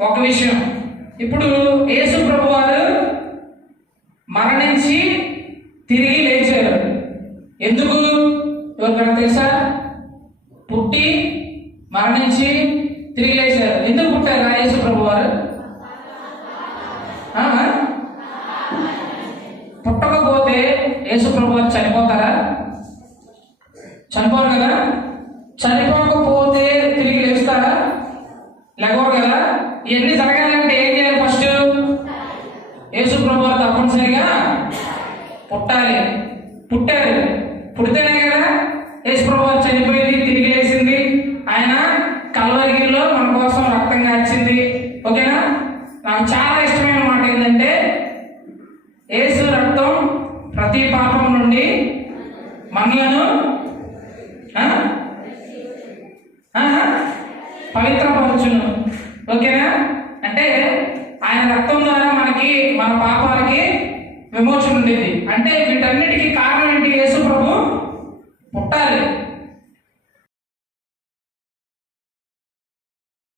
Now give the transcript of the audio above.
ఒక విషయం. ఇప్పుడు యేసు ప్రభు వారు మరణించి తిరిగి లేచారు. ఎందుకు? ఎవరికైనా తెలుసా? పుట్టి మరణించి తిరిగి లేచారు. ఎందుకు పుట్టారు యేసు ప్రభు వారు? పుట్టకపోతే యేసు ప్రభు వారు చనిపోతారా? చనిపోరు కదా. చనిపోకపోతే తిరిగి లేస్తారా? లేవరు కదా. ఇవన్నీ జరగాలంటే ఏం చేయాలి? ఫస్ట్ యేసు ప్రభు వారు తప్పనిసరిగా పుట్టాలి. పుట్టారు. పుడితేనే కదా యేసు ప్రభు వారు చనిపోయింది, తిరిగి లేచింది. ఆయన కల్వరిగిరిలో మన కోసం రక్తం కార్చింది. ఓకేనా? నాకు చాలా ఇష్టమైన మాట ఏంటంటే, యేసు రక్తం ప్రతి పాపం నుండి మనలను పవిత్రపరచును. ఓకేనా? అంటే ఆయన రక్తం ద్వారా మనకి మన పాపాలకి విమోచన ఉండేది. అంటే వీటన్ని